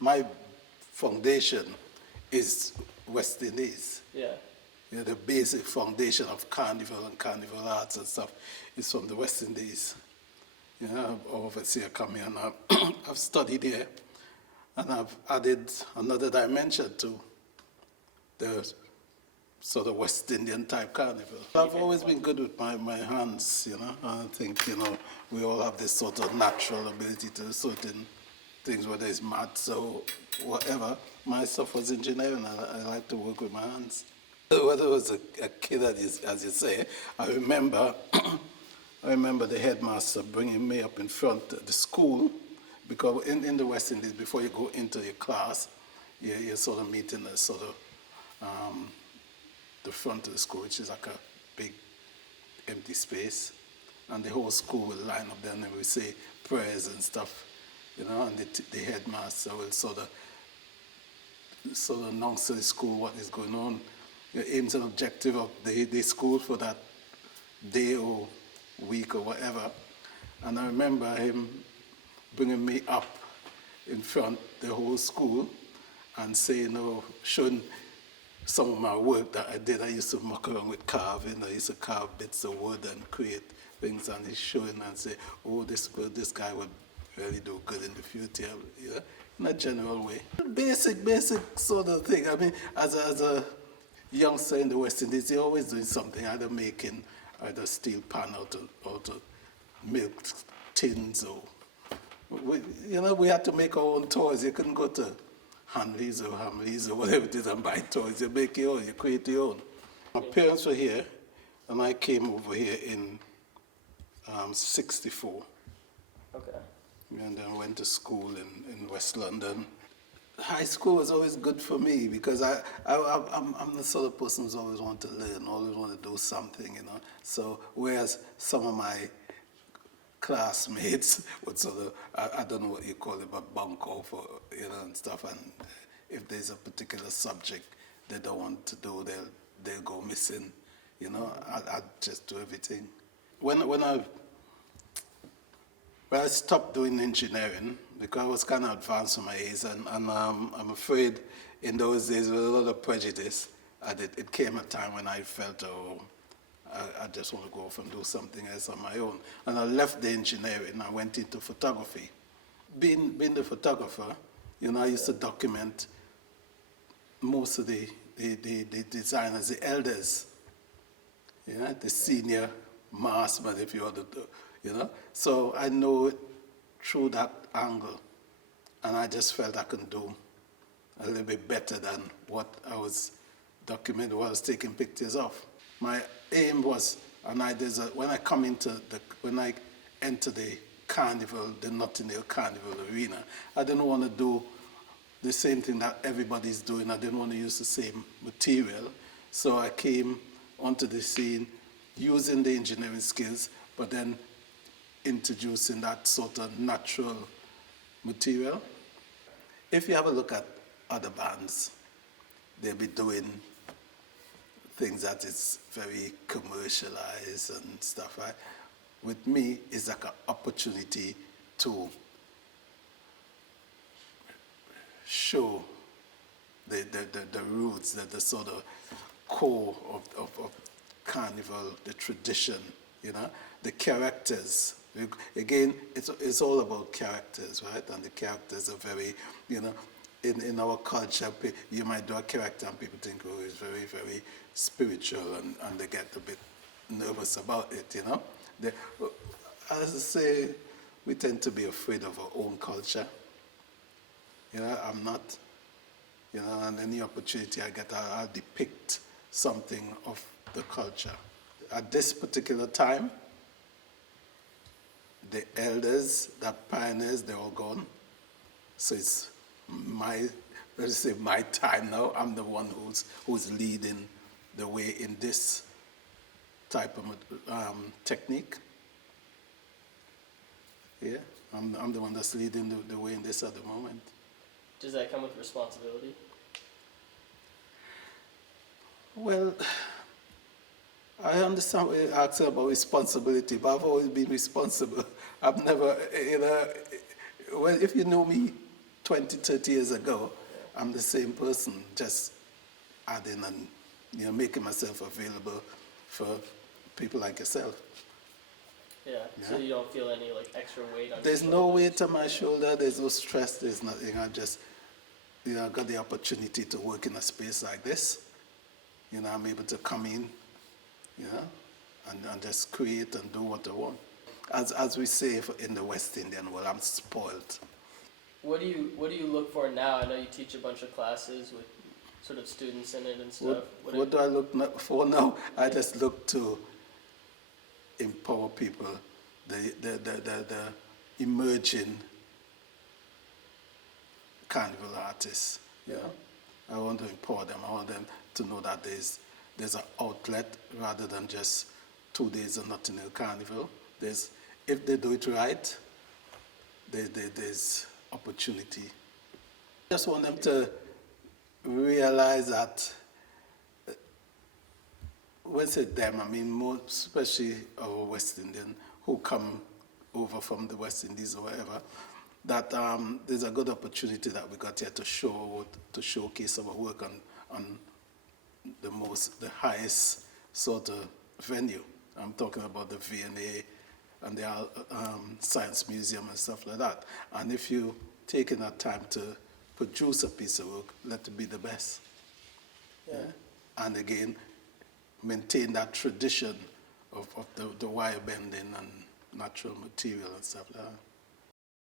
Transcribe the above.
my foundation is West Indies. Yeah. You know, the basic foundation of carnival and carnival arts and stuff is from the West Indies. You know, obviously I come here and I've studied here, and I've added another dimension to the sort of West Indian type carnival. I've always been good with my hands, you know. I think, you know, we all have this sort of natural ability to certain things, whether it's maths or whatever. My stuff was engineering. I like to work with my hands. Whether it was a kid, as you say, I remember the headmaster bringing me up in front of the school, because in the West Indies, before you go into your class, you sort of meet in a sort of the front of the school, which is like a big empty space, and the whole school will line up there and we say prayers and stuff, you know, and the headmaster will sort of announce to the school what is going on, the aims and objective of the school for that day or week or whatever. And I remember him bringing me up in front the whole school and saying, oh, showing some of my work that I did. I used to muck around with carving. I used to carve bits of wood and create things, and he's showing and say, oh, this guy would really do good in the future, you know, in a general way. Basic sort of thing. I mean, as a youngster in the West Indies, you're always doing something, either making either steel pan out of milk tins, or, you know, we had to make our own toys. You couldn't go to Hanley's or Hamley's or whatever it is and buy toys. You make your own, you create your own. My parents were here, and I came over here in 64. Okay. And then went to school in West London. High school was always good for me because I'm the sort of person who's always want to learn, always want to do something, you know. So whereas some of my classmates would sort of, I don't know what you call it, but bunk off, or, you know, and stuff. And if there's a particular subject they don't want to do, they'll go missing. You know, I just do everything. When I stopped doing engineering, because I was kind of advanced for my age, and I'm afraid in those days with a lot of prejudice, it came a time when I felt, oh, I just want to go off and do something else on my own. And I left the engineering, I went into photography. Being the photographer, you know, I used to document most of the designers, the elders, you know, the senior masterman, if you want to do, you know. So I know it through that angle, and I just felt I could do a little bit better than what I was documenting, what I was taking pictures of. My aim was, and when I enter the carnival, the Notting Hill Carnival arena, I didn't want to do the same thing that everybody's doing. I didn't want to use the same material. So I came onto the scene using the engineering skills, but then introducing that sort of natural material. If you have a look at other bands, they'll be doing things that is very commercialized and stuff, right? With me, it's like an opportunity to show the roots, the sort of core of carnival, the tradition, you know, the characters. Again, it's all about characters, right? And the characters are very, you know, in our culture, you might do a character and people think, oh, it's very, very spiritual, and they get a bit nervous about it, you know. As I say, we tend to be afraid of our own culture. You know, I'm not, you know, and any opportunity I get, I'll depict something of the culture. At this particular time, the elders, the pioneers, they're all gone. So it's let's say my time now. I'm the one who's leading the way in this type of technique. Yeah, I'm the one that's leading the way in this at the moment. Does that come with responsibility? Well, I understand what you're asking about responsibility, but I've always been responsible. I've never, you know, well, if you know me 20, 30 years ago, I'm the same person, just adding and, you know, making myself available for people like yourself. Yeah. So Yeah. you don't feel any like extra weight on There's your no shoulders? weight on my shoulder, there's no stress, there's nothing. I just, you know, got the opportunity to work in a space like this. You know, I'm able to come in, you know, and just create and do what I want. As we say in the West Indian world, I'm spoiled. What do you look for now? I know you teach a bunch of classes with sort of students in it and stuff. What do I look for now? I just look to empower people, the emerging carnival artists. You know? I want to empower them. I want them to know that there's an outlet rather than just 2 days of Notting Hill Carnival. If they do it right, there's opportunity. I just want them to realize that, when I say them, I mean more, especially our West Indian who come over from the West Indies or wherever, that there's a good opportunity that we got here to showcase our work on the highest sort of venue. I'm talking about the V&A and the Science Museum and stuff like that. And if you taking that time to produce a piece of work, let it be the best. Yeah. And again, maintain that tradition of the wire bending and natural material and stuff like that.